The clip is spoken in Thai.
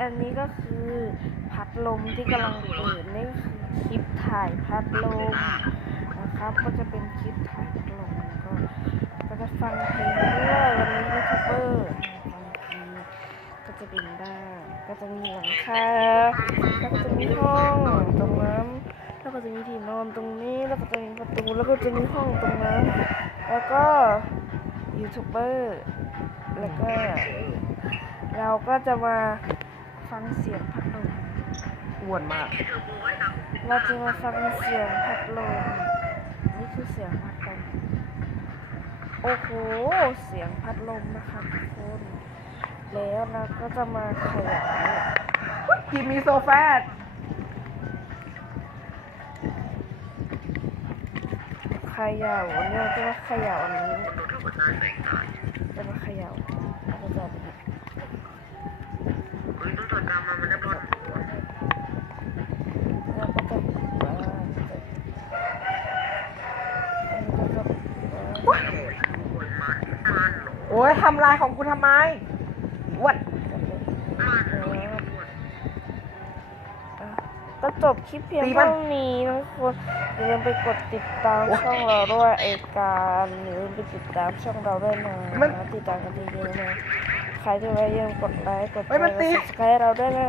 อันนี้ก็คือพัดลมที่กำลังเปิดนี่คือคลิปถ่ายพัดลมนะครับ ก็จะเป็นคลิปถ่ายพัดลมก็ก็จะฟังเพลงด้วยวันนี้ยูทูบเบอร์ฟังเพลงก็จะเป็นได้ก็จะมีหลังคาแล้วก็จะมีห้องตรงนั้นแล้วก็จะมีที่นอนตรงนี้แล้วก็จะมีประตูแล้วก็จะมีห้องตรงนั้นแล้วก็ยูทูบเบอร์แล้วก็เราก็จะมา ฟังเสียงพัดลมอ้วนมาก เราจะมาฟังเสียงพัดลม นี่คือเสียงพัดลม โอ้โห เสียงพัดลมนะคะทุกคน แล้วเราก็จะมาขยายกินมีโซแฟตเขย่าวันนี้เราจะมาเขย่าอันนี้จะมาเขย่าแล้วก็จะเป็นแบบแล้วก็จะว่าอันนี้ก็จะว่า โอ้ยทำลายของกูทำไมอ้วนก็จบคลิปเพียงเท่านี้นะทุกคนอย่าลืมไปกดติดตามช่องเราด้วยเอกการอย่าลืมไปติดตามช่องเราด้วยนะติดตามกันเยอะๆนะใครที่ไว้อย่าลืมกดไลค์กดแชร์กด subscribe เราด้วยนะ